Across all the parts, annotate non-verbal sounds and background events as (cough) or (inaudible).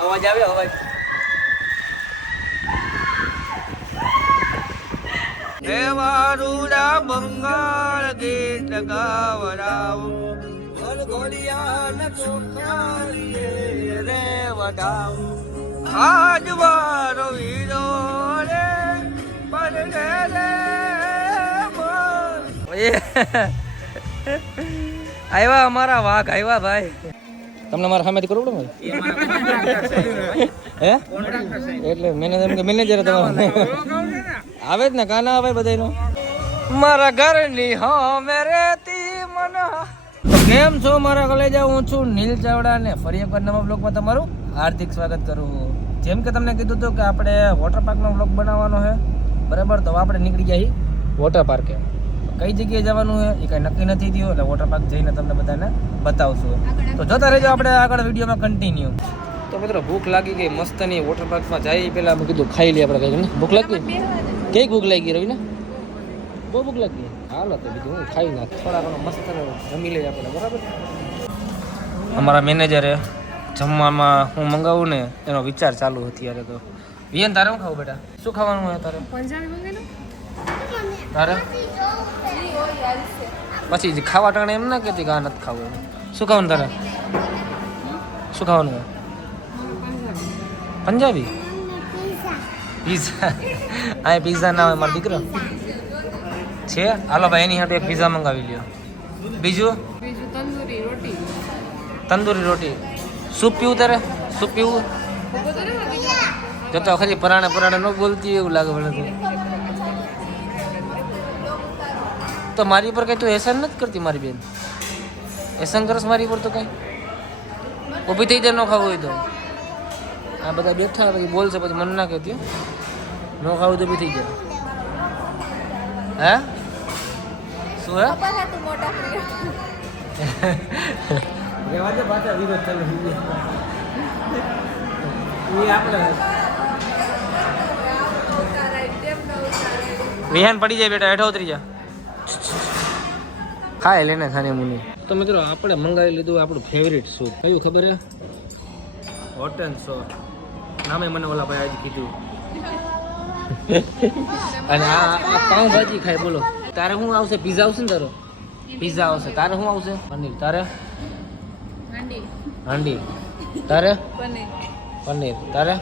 અવાજ આવે અવાજ. દેવારુડા મંગળ ગીત ગાવરાવ ઘર ઘોડિયાન રે વડાવું આજ વારો વીરો રે પરણે રે આવ્યા અમારા વાઘ આવ્યા ભાઈ. તમને મારા સામેથી કરવું પડે હે? એટલે મેનેજર કે મેનેજર તમારો. આવે જ ને, કાના આવે બધાનો મારા ઘરની હમે રેતી મન. કેમ છો મારા કલેજા? હું છું નીલ ચાવડા ને ફરી એકવાર નવા બ્લોગમાં તમારું હાર્દિક સ્વાગત કરું. જેમ કે તમને કીધું હતું કે આપણે વોટર પાર્કનો બ્લોગ બનાવવાનો છે. બરાબર? તો આપણે નીકળી ગયા વોટર પાર્કે કઈ જગ્યાએ જવાનું છે એ કઈ નક્કી નથી થયું એટલે વોટર પાર્ક જઈને તમને બધાને બતાવશું. તો જોતા રહેજો આપણે આગળ વિડીયોમાં કન્ટિન્યુ તો મિત્રો ભૂખ લાગી ગઈ મસ્તની વોટર પાર્કમાં જઈ પહેલાં મેં કીધું ખાઈ લઈએ આપણે કઈ ભૂખ લાગી? કઈ ભૂખ લાગી રવિના? બહુ ભૂખ લાગી. હાલો તો બીજું હું ખાઈ નાખ થોડા ઘણો મસ્ત જમી લઈએ આપણે બરાબર? અમારા મેનેજરે જમવામાં હું મંગાવું ને એનો વિચાર ચાલુ અત્યારે તો. વિયન તારે શું ખાવું બેટા? શું ખાવાનું હોય તારે તારે? પછી ખાવા ટાણે એમ ના કહેતી કે આ નથી ખાવું શું ખાવાનું તારે? શું ખાવાનું પંજાબી? પીઝા. આ પીઝા ના હોય મારો દીકરો? છે? હાલો ભાઈ એની સાથે એક પીઝા મંગાવી લ્યો. બીજું? બીજું તંદૂરી રોટી. તંદૂરી રોટી. સૂપ પીવું તારે? સૂપ પીવું? જતો ખરી પરાણે પરાણે ન બોલતી એવું લાગે મને તો તો મારી પર કઈ તું એહસાન નથી કરતી મારી બેન એહસાન કરસ મારી પર તો કઈ ઊભી થઈ જાય ન ખાવું હોય તો આ બધા બેઠા પછી બોલશે પછી મન ના કહેતી હો. ન ખાવું તો ઊભી થઈ જાય હે શું હે? રેવા દે પાછા વિરોધ ચાલુ થઈ ગયો એ આપણે વિહાન પડી જાય બેટા હેઠો ઉતરી જા. ખાય લેને ખાને મુની. તો મિત્રો આપણે મંગાવી લીધું આપણું ફેવરિટ સૂપ કયું ખબર હે હોટ એન્ડ સો. નામે મને ઓલા ભાઈ આજે કીધું. (laughs) અને આ આ પાઉંભાજી ખાય બોલો. તારે શું આવશે? પીઝા આવશે ને તારો? પીઝા આવશે. તારે શું આવશે? પનીર. તારે? હાંડી. હાંડી. તારે? પનીર. પનીર. તારે?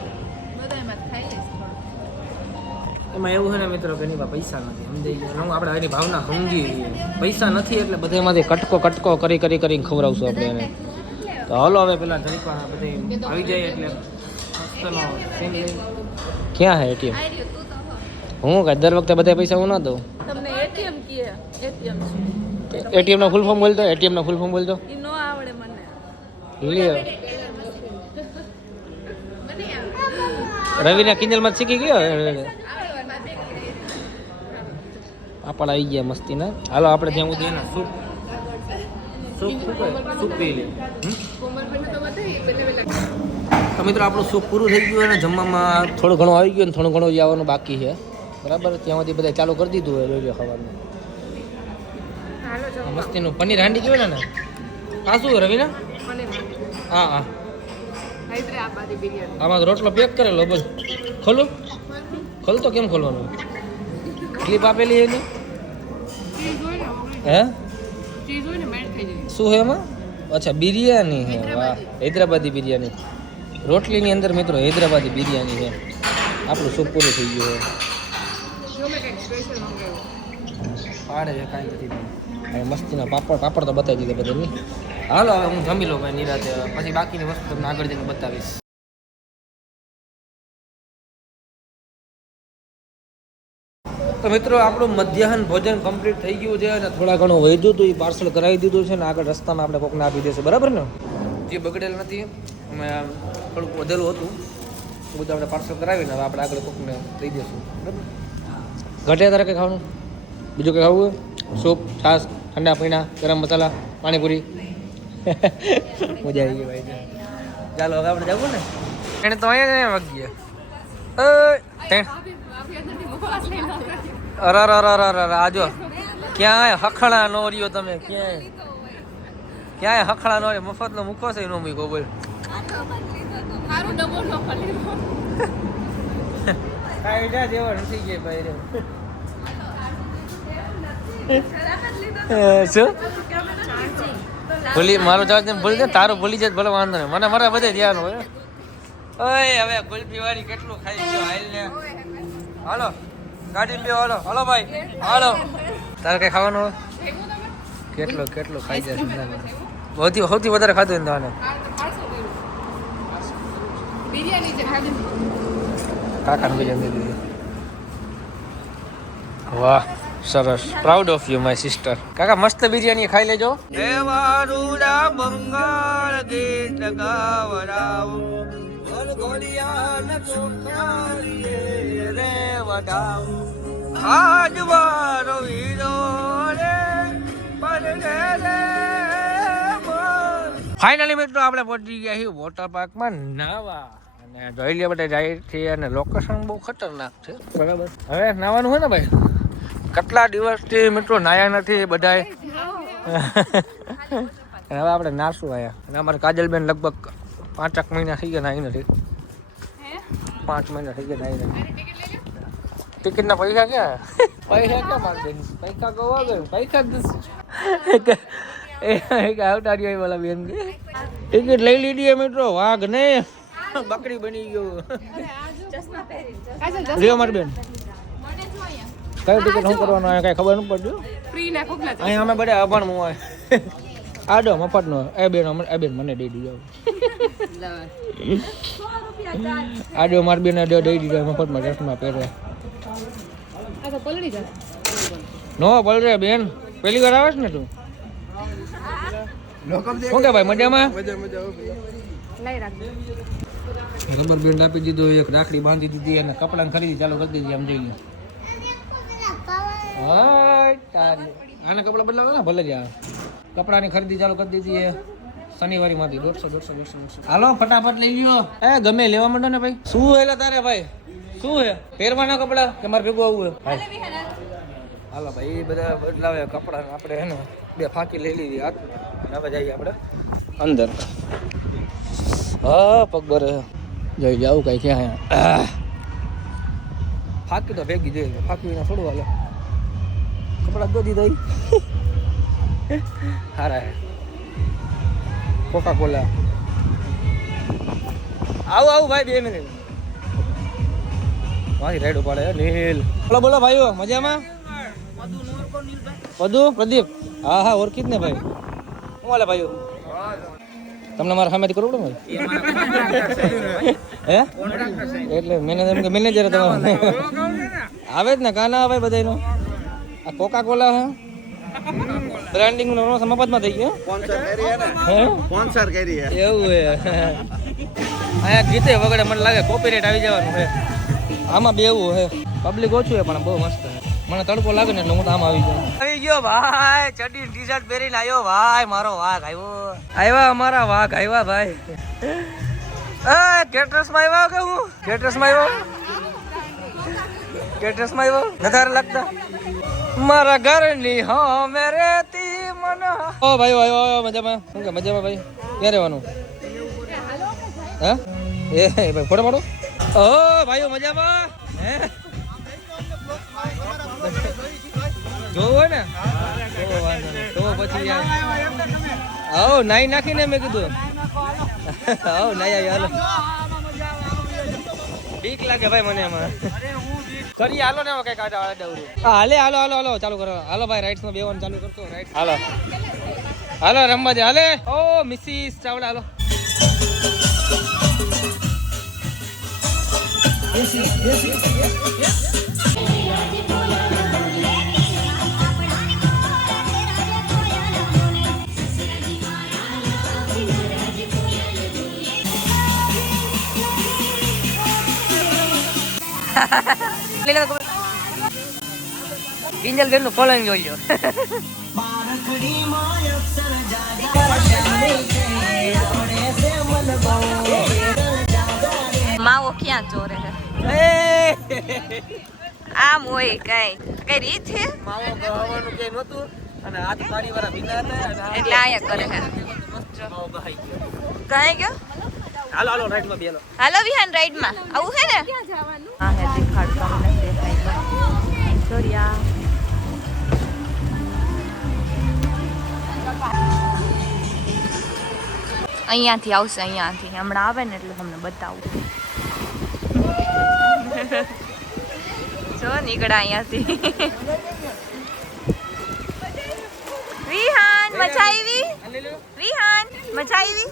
એમાં એવું છે ને મિત્રો કે એની પૈસા નથી સમજાઈ ગયું? હું આપણે એની ભાવના સમજી પૈસા નથી એટલે બધા એમાંથી કટકો કટકો કરી કરી કરીને ખવડાવશું આપણે એને. તો હાલો હવે પેલા જરીક વાર બધે આવી જાય એટલે ક્યાં હે એટીએમ હો. કાંઈ દર વખતે બધા પૈસા હું ના દઉં? તમને એટીએમ કીએ. એટીએમ એટીએમ નો ફૂલ ફોર્મ બોલતો એટીએમ નો ફૂલ ફોર્મ બોલતો? ઈ નો આવડે મને. લે રવિના કિંજલમાં જ શીખી ગયો? આપણ આવી ગયા મસ્તી ના હાલો, આપણે ત્યાં સુધી એના સૂપ તો મિત્રો, આપણું સૂપ પૂરું થઈ ગયું અને જમવામાં થોડું ઘણું આવી ગયું ને થોડું ઘણું આવવાનું બાકી છે. બરાબર? ત્યાં બધા ચાલુ કરી દીધું હોય લોહીઓ ખાવાનું. મસ્તીનું પનીર હાંડી કહેવાય ને આ શું રવિના? ને હા હા. આમાં રોટલો પેક કરેલો બોલ ખોલું? ખોલ તો કેમ ખોલવાનું? ક્લિપ આપેલી એની? હે? શું છે એમાં? અચ્છા બિરયાની છે વાહ. હૈદરાબાદી. બિરયાની. રોટલીની અંદર મિત્રો હૈદરાબાદી બિરયાની છે આપણું સૂપ પૂરું થઈ ગયું મંગાવ્યું. પાડે છે કાંઈ નથી મસ્તીના પાપડ પાપડ તો બતાવી દીધા બધાની હાલો હવે હું જમી લઉં ભાઈ નિરાતે. પછી બાકીની વસ્તુ તમને આગળ જઈને બતાવીશ. તો મિત્રો, આપણું મધ્યાહન ભોજન કમ્પ્લીટ થઈ ગયું છે અને થોડા ઘણું વધ્યું હતું એ પાર્સલ કરાવી દીધું છે ને આગળ રસ્તામાં આપણે કોકને આપી દેશું. બરાબર ને? જે બગડેલ નથી, અમે થોડુંક વધેલું હતું, એ બધું આપણે પાર્સલ કરાવીને હવે આપણે આગળ કોકને દઈ દઈશું બરાબર? ઘટે તારે કંઈ ખાવાનું? બીજું કંઈ ખાવું હોય? સૂપ, છાશ, ઠંડા પીણા, ગરમ મસાલા, પાણીપુરી? મજા આવી ગઈ ભાઈ. ચાલો, હવે આપણે જવું ને? એને તો અહીંયા વાગી વાગીએ અરે અરે અરે અરે અરે આજો ક્યાંય હખણા નો રહ્યો તમે ક્યાંય. ક્યાંય હખણા નો રહ્યો. મફતનો મૂકો છે નો મૂકો બોલ. ભૂલી મારો જવાબ ભૂલી જાય તારો ભૂલી જાય ભલે વાંધો નહીં. મને મારા બધે ધ્યાન હોય. ઓય હવે ગુલ્ફી વાળી કેટલું ખાઈ ગયો હાલ ને. હાલો ગાડી બે હાલો. હાલો ભાઈ હાલો. તારે કઈ ખાવાનું? હોય કેટલું કેટલું ખાઈ જાય સૌથી સૌથી વધારે ખાધું ને તાને બિરયાની છે ખાધી કાકાનું બિરયાની દીધી વાહ સરસ. Proud of you my sister કાકા મસ્ત બિરયાની ખાઈ લેજો. હે વારુડા બંગાળ ગીત ગાવડાવો. ગોડિયાન ચોકારીએ રે વડાવો આજ વીરો રે પરણે રે ફાઇનલી મિત્રો આપણે પહોંચી ગયા છીએ વોટર પાર્કમાં નાવા. અને જોઈ લે બધા જાય છે અને લોકેશન બહુ ખતરનાક છે. બરાબર. હવે નાવાનું હોય ને ભાઈ? કેટલા દિવસથી મિત્રો નાયા નથી બધાય (laughs) હવે આપણે નાશું આયા અને અમારે કાજલબેન લગભગ પાંચક મહિના થઈ ગયા નાઈ નથી. પાંચ મહિના થઈ ગયા નાઈ નથી. ટિકિટના પૈસા ક્યાં? (laughs) પૈસા ક્યાં મારી પૈસા ગવા ગયો પૈસા એક આવતારી આવી વાલા બેન કે. ટિકિટ લઈ લીધી મિત્રો વાઘ ને બકરી બની ગયો. લ્યો મારી બેન. કઈ ટિકિટ શું કરવાનું આવે કઈ ખબર ન પડ્યું ફ્રી ના ખોખલા અહીંયા અમે બધા અભણ હોય આડો મફત નો એ બેન એ બેન મને દઈ દીધો. (laughs) આડો મારી બેન દઈ દીધો મફતમાં ચશ્મા પહેરે આ તો પલળી નો પલરે બેન. પેલી વાર આવે છે ને તું? શું કે ભાઈ મજામાં? રબર બેન્ડ આપી દીધો એક રાખડી બાંધી દીધી અને કપડાં ખરીદી ચાલુ કરી દીધી આમ જોઈ આને કપડાં બદલાવે ને ભલે જ આવે. કપડાની ખરીદી ચાલુ કરી દીધી એ. શનિવારી માંથી દોઢસો દોઢસો દોઢસો દોઢસો. હાલો ફટાફટ લઈ લ્યો એ ગમે લેવા માંડો ને ભાઈ. શું એટલે તારે ભાઈ? શું હે પહેરવાના કપડા કે મારે ભેગું આવવું હે ભાઈ હાલો. ભાઈ એ બધા બદલાવે કપડા. આપણે હે ને બે ફાંકી લઈ લીધી હાથ. અને હવે જઈએ આપણે અંદર. હા પગબર જઈ જાવ કઈ ક્યાં હે? ફાંકી તો ભેગી જોઈએ ફાંકી વિના થોડું હાલે. કપડા ગોદી દઈ હારા હે. કોકા કોલા આવું આવું ભાઈ બે મિનિટ. મારી રાઈડ ઉપાડે નીલ. બોલો બોલો ભાઈઓ મજામાં? વધુ પ્રદીપ. હા હા ઓળખી જ ને ભાઈ. શું હાલે ભાઈઓ? તમને મારા સામેથી કરવું પડે (laughs) હે? એટલે મેનેજર કે મેનેજર તમારો આવે જ ને કાના આવે બધાનો આ કોકા કોલા હે? બ્રાન્ડિંગ નો મફતમાં થઈ ગયો હે. સ્પોન્સર કરી હે એવું હે. (laughs) આયા ગીતે વગડે મને લાગે કોપીરાઈટ આવી જવાનું હે. આમાં બેવું હે. પબ્લિક ઓછું હે પણ બહુ મસ્ત મને તડકો લાગે ને એટલે હું આમાં આવી જાઉં. આવી ગયો ભાઈ ચડી ટી શર્ટ પહેરીને આવ્યો ભાઈ મારો વાઘ આવ્યો. આવ્યા અમારા વાઘ આવ્યા ભાઈ. એ કેટરસમાં આવ્યા કે હું? કેટરસમાં આવ્યો? કેટરસમાં આવ્યો? નથાર લાગતા. મારા ઘરની હા મેરે તી મન. ઓ ભાઈ આવ્યો આવ્યો મજામાં? શું કે મજામાં ભાઈ? ક્યાં રહેવાનું? હે? એ ભાઈ ફોટો પાડો. ઓ ભાઈઓ મજામાં? હે? જોવો ને? તો પછી યાર. આવો નાઈ નાખીને મેં કીધું આવો નાઈ આવી હાલો. બીક લાગે ભાઈ મને એમાં. કરી હાલો ને કઈ કાઢા વાળા ડવરું. હા હાલે હાલો હાલો હાલો ચાલુ કરો. હાલો ભાઈ રાઈટ્સમાં બેવાનું ચાલુ કરતો રાઈટ હાલો. હાલો રમવા દે હાલે. ઓ મિસિસ ચાવડા હાલો. કિંજલ બેનનું ફોલોઈંગ જોઈ લો માવો ક્યાં ચોરે છે આમ હોય કઈ. કઈ રીત છે? માવો ગવાનું કે નહોતું. અને હાથ પાડી વાળા ભીના હતા એટલે આયા કરે હે માવો ગહાઈ ગયો. કઈ ગયો? હાલો હાલો રાઈટમાં બેલો. હાલો વિહાન રાઈડમાં આવું હે ને? હા હે દેખાડ તમને દેખાય સોરિયા અહીંયાથી આવશે અહીંયાથી. હમણાં આવે ને એટલે તમને બતાવું. (laughs) જો, નીકળ્યા અહીંયાથી. વિહાન આવી? વિહાન, મજા આવી?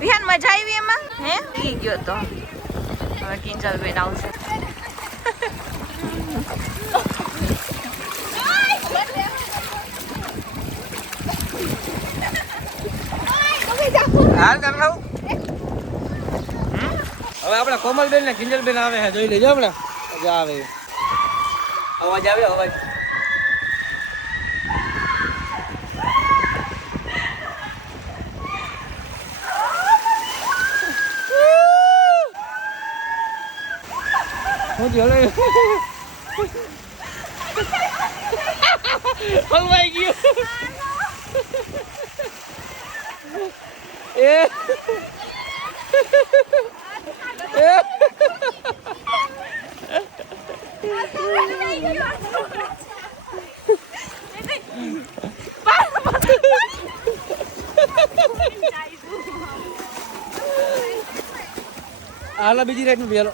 વિહાન, મજા આવી એમાં? હે? પી ગયો તો. હવે કિંજલ બેન આવશે. હાલ હવે આપણા કોમલબેન ને કિંજલબેન આવે છે જોઈ લેજો હમણાં. મજા આવે. અવાજ આવે અવાજ. હું ચલે હલવાઈ ગયો. એ. હાલો, બીજી રાઈડનું બેલો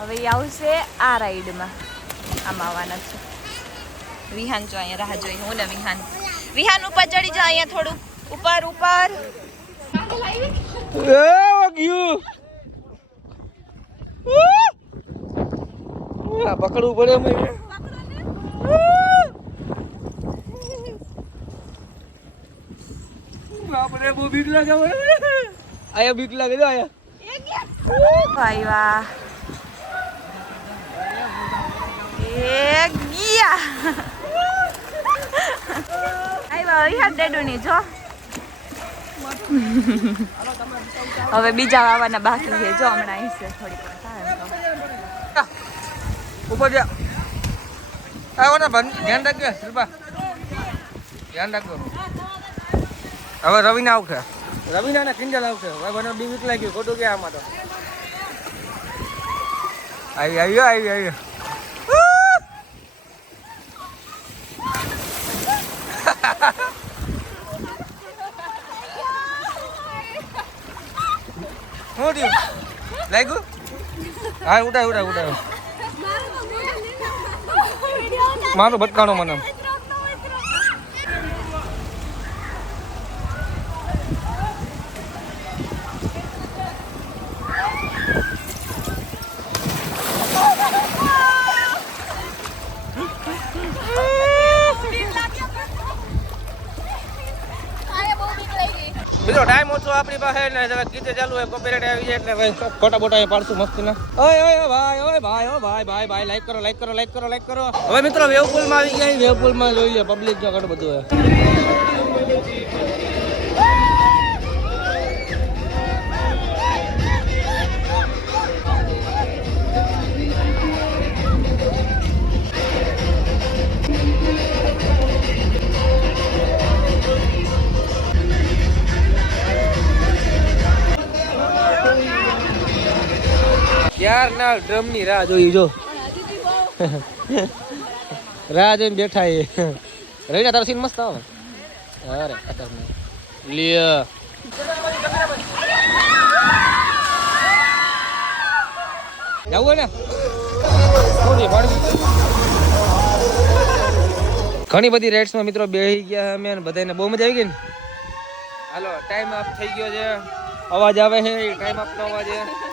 હવે આવશે આ રાઈડમાં. આમ આવવાના છે. વિહાન જો અહીંયા રાહ જોઈ, હું ને વિહાન. વિહાન ઉપર ચડી જા અહીંયા થોડું ઉપર ઉપર. એ વાગ્યું. આ પકડવું પડે અમે. બહુ બીક લાગે. આયા બીક લાગે છે આયા. ભાઈ વાહ. એ ગયા આવ્યા વિહાન ડેડુની જો. (laughs) હવે બીજા વાવાના બાકી છે જો હમણાં અહીં છે થોડીક. ઉપર જા. આ ઓના ભન ધ્યાન રાખજો ધ્યાન રાખજો. હવે રવિના આવશે. રવિના ને કિંજલ આવશે. હવે મને બી વીક લાગ્યું. ખોટું કે આમાં તો? આવી આવ્યો આવી આવ્યો શું થયું લાગ્યું? હા ઉડાય ઉડાય ઉડાય મારું ભટકાણો મને. ઓછો ને જરા ગીતે ચાલુ હોય કોપીરાઇટ આવી જાય એટલે ભાઈ. ફોટા બોટા પાડશું મસ્તી ના ઓય ઓય ભાઈ ઓય ભાઈ ઓ ભાઈ ભાઈ ભાઈ લાઈક કરો લાઈક કરો લાઈક કરો લાઈક કરો. હવે મિત્રો વેવપુલમાં આવી ગયા. વેવપુલમાં જોઈએ પબ્લિક જો ઘણું બધું હોય. ના ડ્રમની રાહ જોઈ, જો. રાહ જોઈને બેઠા એ. રવિના તારો સીન મસ્ત આવે. અરે, ખતરનાક. લ્યો. જવું ને? ઘણી બધી રાઇડ્સમાં મિત્રો બેસી ગયા અમે અને બધાને બહુ મજા આવી ગઈ ને? હાલો ટાઈમ આપ થઈ ગયો છે. અવાજ આવે છે ટાઈમ આપનો અવાજ છે.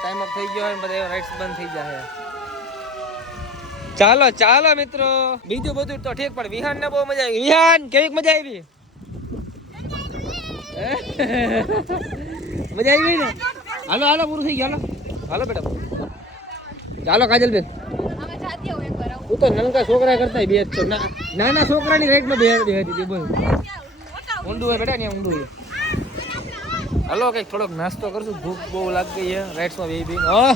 ટાઈમ અપ થઈ ગયો હોય બધા રાઇડ્સ બંધ થઈ જાય ચાલો ચાલો મિત્રો. બીજું બધું તો ઠીક પણ વિહાન ને બહુ મજા આવી. વિહાન કેવી મજા આવી? મજા આવી ને? હાલો હાલો પૂરું થઈ ગયું હાલો. હાલો બેટા ચાલો કાજલ બેન હું તો નનકા છોકરા કરતા બે જ છો. ના નાના છોકરાની રાઈટમાં બે બે હતી બોલ. ઊંડું હોય બેટા ને ઊંડું હોય. હાલો કંઈક થોડોક નાસ્તો કરશું. ભૂખ બહુ લાગી ગઈ છે રાઈટ્સમાં બે બી હા?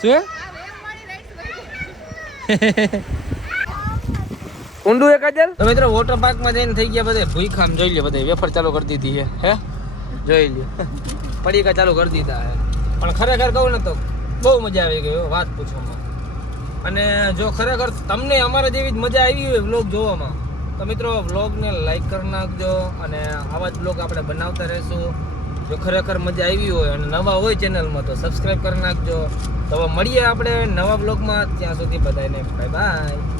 શું? (laughs) ઊંડું એક હજાર તો મિત્રો વોટર પાર્કમાં જઈને થઈ ગયા બધે. ભૂખામ જોઈ લે બધે. વેફર ચાલુ કરી દીધી છે હે? જોઈ લે (laughs) પડીકા ચાલુ કરી દીધા હે પણ ખરેખર કહું ને તો બહુ મજા આવી ગઈ વાત પૂછવામાં. અને જો ખરેખર તમને અમારા જેવી જ મજા આવી હોય વ્લોગ જોવામાં તો મિત્રો, વ્લોગને લાઈક કરી નાખજો અને આવા જ વ્લોગ આપણે બનાવતા રહેશું. જો ખરેખર મજા આવી હોય અને નવા હોય ચેનલમાં, તો સબસ્ક્રાઈબ કરી નાખજો. તો મળીએ આપણે નવા વ્લોગમાં. ત્યાં સુધી બધાને બાય બાય